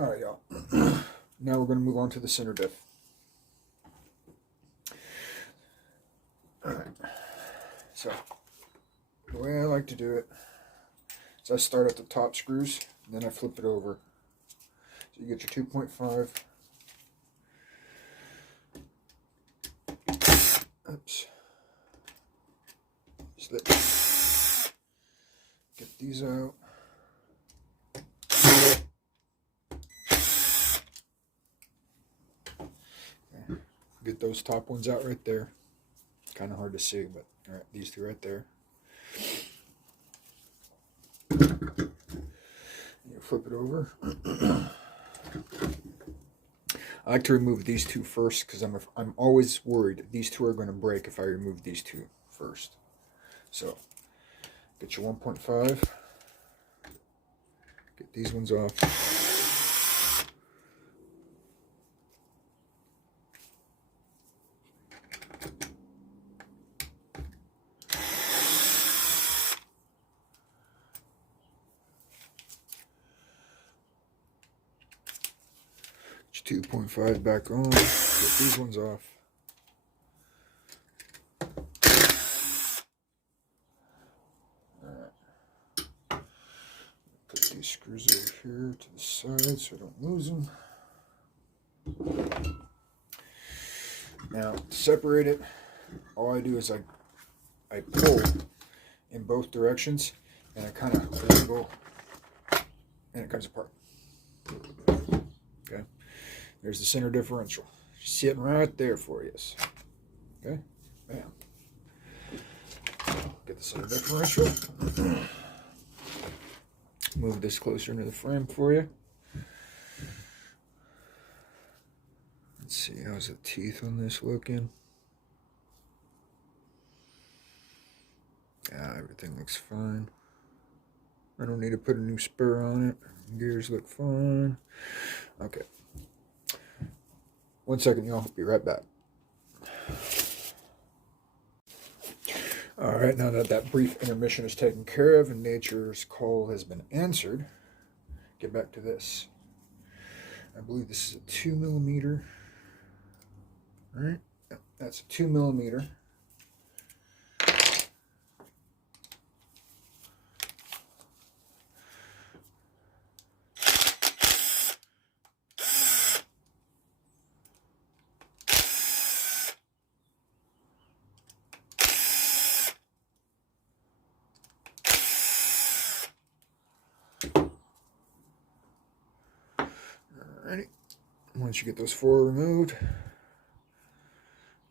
Alright, y'all. Now we're going to move on to the center diff. Alright. So, the way I like to do it is I start at the top screws, and then I flip it over. So you get your 2.5. Oops. Slip. Get these out. Get those top ones out right there. Kind of hard to see, but all right, these two right there. You flip it over. I like to remove these two first because I'm always worried these two are going to break if I remove these two first. So get your 1.5. Get these ones off. Get your 2.5 back on. Get these ones off. Put these screws over here to the side so I don't lose them. Now, to separate it, all I do is I pull in both directions and I kind of angle and it comes apart. Okay, there's the center differential. Sitting right there for you. Okay, bam. Get the center differential. Move this closer into the frame for you. Let's see, how's the teeth on this looking? Yeah, everything looks fine. I don't need to put a new spur on it. Gears look fine. Okay. 1 second, y'all. Be right back. Alright, now that that brief intermission is taken care of and nature's call has been answered, get back to this. I believe this is a 2mm. Alright, yep, that's a 2mm. Alrighty, once you get those 4 removed,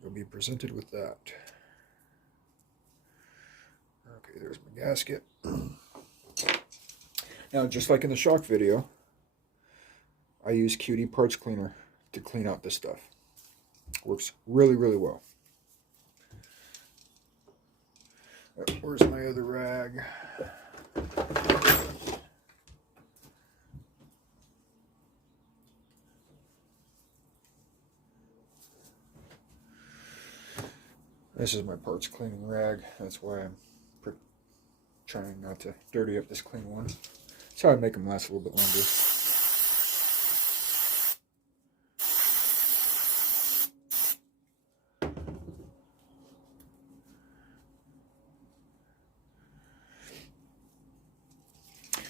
you'll be presented with that. Okay, there's my gasket. Now, just like in the shock video, I use QD parts cleaner to clean out this stuff. Works really, really well. Where's my other rag? This is my parts cleaning rag. That's why I'm trying not to dirty up this clean one. That's how I make them last a little bit longer.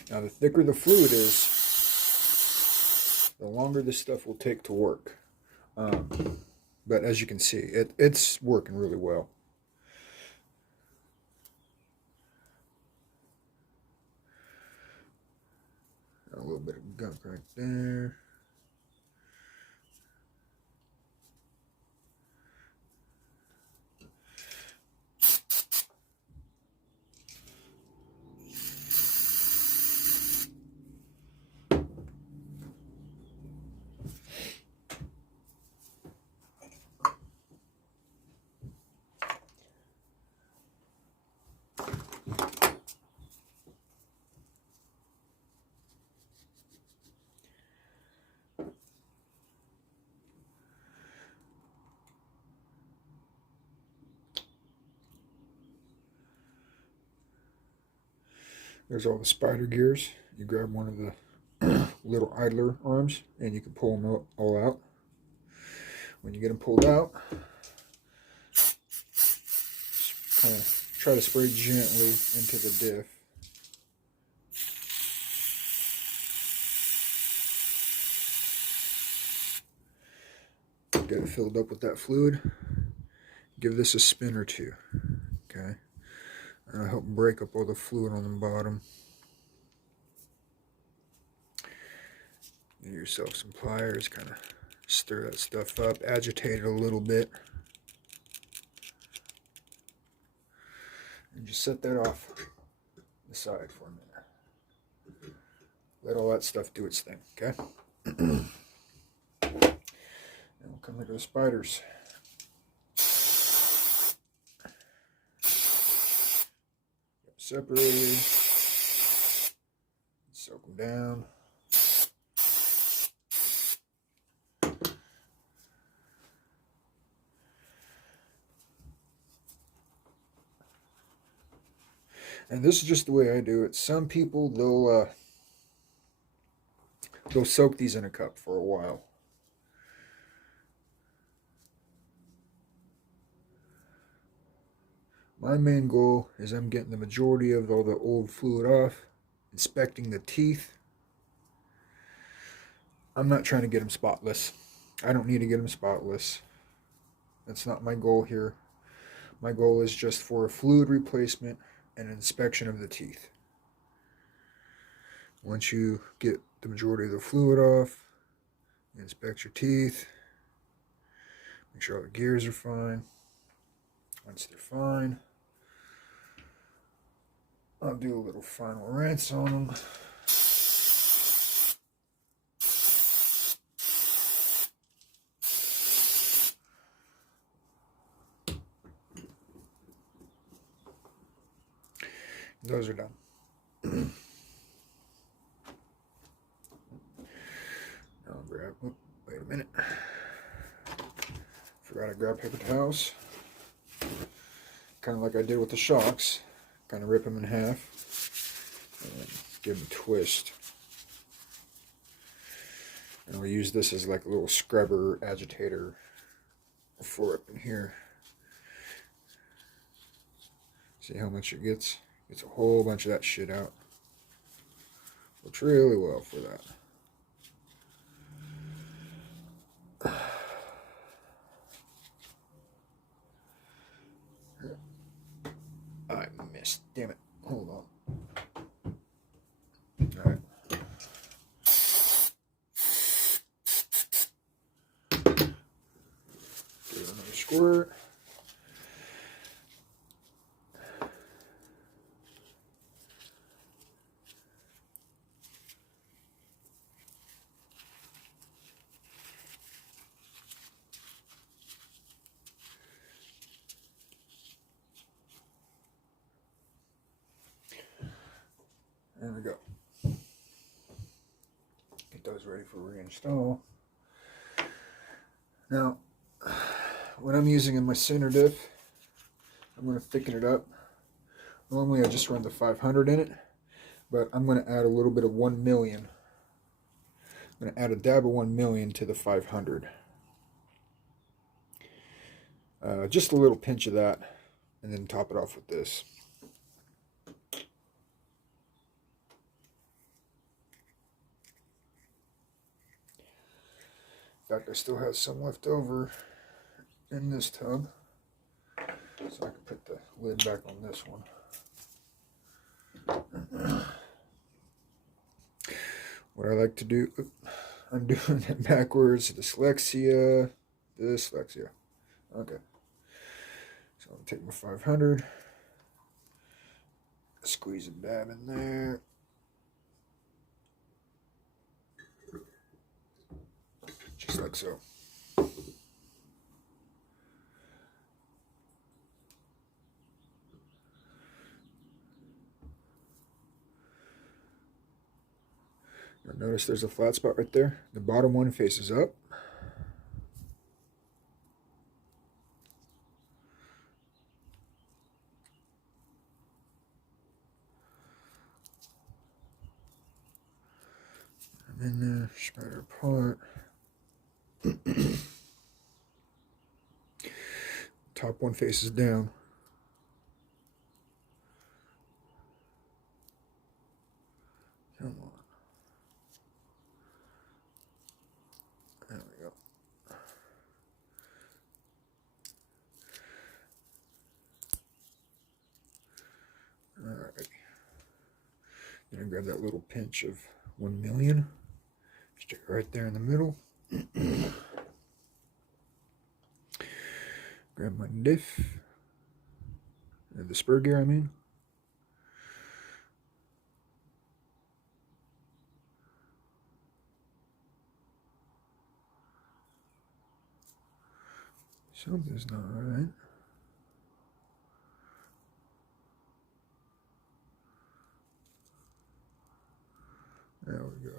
Now, the thicker the fluid is, the longer this stuff will take to work. But as you can see, it's working really well. A little bit of gunk right there. There's all the spider gears. You grab one of the little idler arms, and you can pull them all out. When you get them pulled out, kind of try to spray gently into the diff. Get it filled up with that fluid. Give this a spin or two. Okay. That'll help break up all the fluid on the bottom. Get yourself some pliers, kind of stir that stuff up, agitate it a little bit. And just set that off aside for a minute. Let all that stuff do its thing, okay? And we'll come into the spiders. Separated. Soak them down. And this is just the way I do it. Some people, they'll soak these in a cup for a while. My main goal is I'm getting the majority of all the old fluid off, inspecting the teeth. I'm not trying to get them spotless. I don't need to get them spotless. That's not my goal here. My goal is just for a fluid replacement and inspection of the teeth. Once you get the majority of the fluid off, inspect your teeth, make sure all the gears are fine. Once they're fine, I'll do a little final rinse on them. Those are done. Now I'll grab, wait a minute. Forgot to grab paper towels. Kind of like I did with the shocks. Kind of rip them in half and give them a twist. And we'll use this as like a little scrubber agitator for up in here. See how much it gets? Gets a whole bunch of that shit out. Works really well for that. I missed. Damn it. Hold on. Alright. Give it another squirt. There we go. Get those ready for reinstall. Now, what I'm using in my center diff, I'm going to thicken it up. Normally I just run the 500 in it, but I'm going to add a little bit of 1 million. I'm going to add a dab of 1 million to the 500. Just a little pinch of that, and then top it off with this. In fact, I still have some left over in this tub, so I can put the lid back on this one. What I like to do, I'm doing it backwards. Dyslexia. Okay. So I'll take my 500, squeeze a dab in there. Just like so. Now notice there's a flat spot right there. The bottom one faces up. And then spread it apart. Top one faces down. Come on. There we go. Alright. Gonna grab that little pinch of 1 million. Stick it right there in the middle. Grab my diff. The spur gear, I mean. Something's not right. There we go.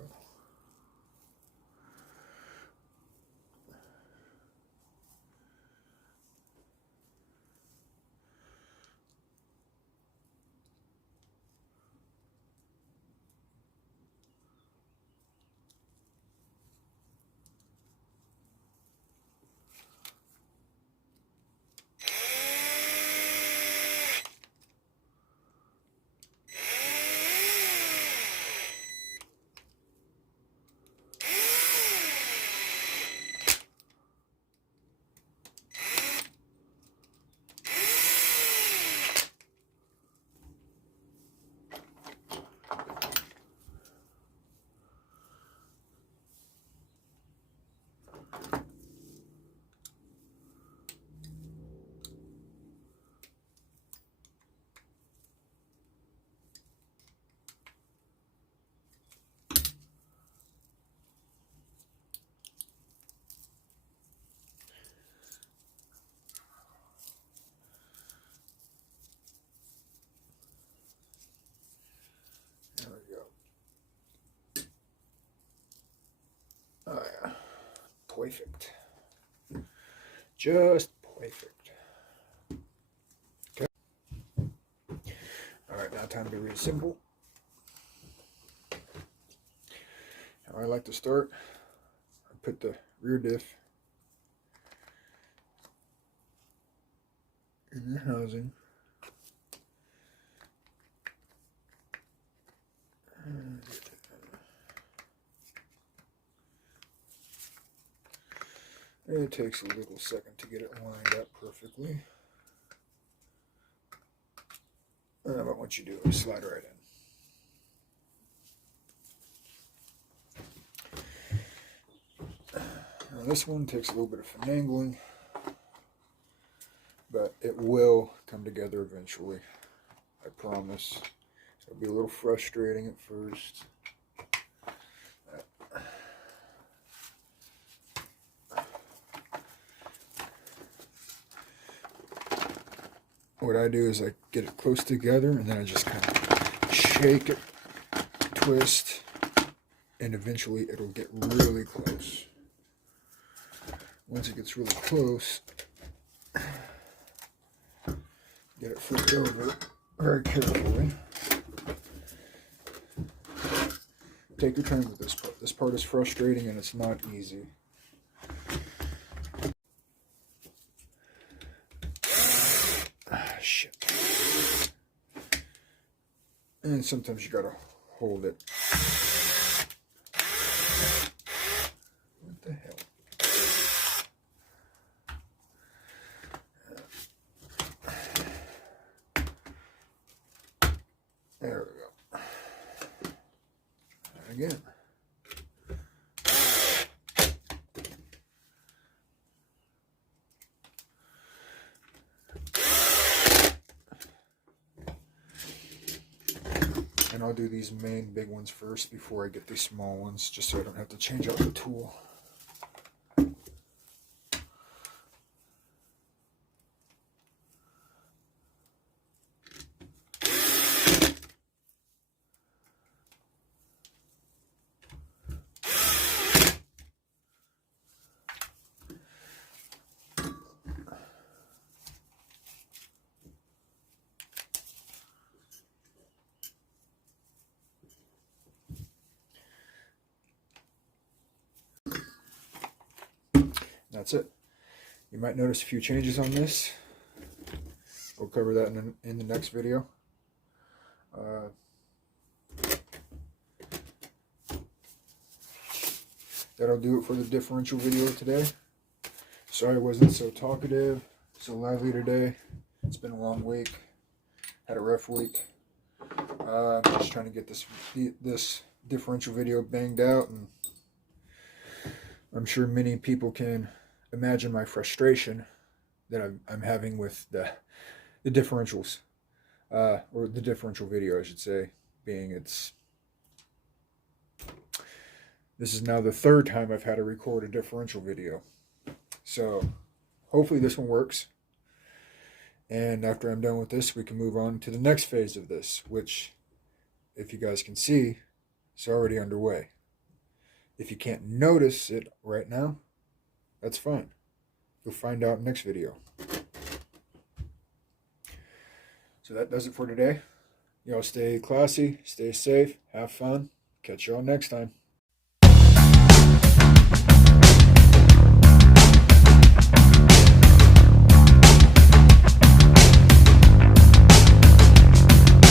Oh yeah, perfect. Just perfect. Okay. All right, now time to reassemble. How I like to start, I put the rear diff in the housing. It takes a little second to get it lined up perfectly. But once you do, you slide right in. Now this one takes a little bit of finagling, but it will come together eventually. I promise. It'll be a little frustrating at first. What I do is I get it close together and then I just kind of shake it, twist, and eventually it'll get really close. Once it gets really close, get it flipped over very carefully. Take your time with this part. This part is frustrating and it's not easy. Shit. And sometimes you gotta hold it. What the hell? There we go. And again. And I'll do these main big ones first before I get these small ones, just so I don't have to change out the tool. that's it. You might notice a few changes on this. We'll cover that in the next video. That'll do it for the differential video today. Sorry I wasn't so talkative, so lively today. It's been a long week. Had a rough week. Just trying to get this differential video banged out, and I'm sure many people can imagine my frustration that I'm having with the differentials, or the differential video, I should say, being this is now the third time I've had to record a differential video. So hopefully this one works. And after I'm done with this, we can move on to the next phase of this, which, if you guys can see, is already underway. If you can't notice it right now, that's fine. You'll find out next video. So that does it for today. Y'all stay classy, stay safe, have fun. Catch y'all next time.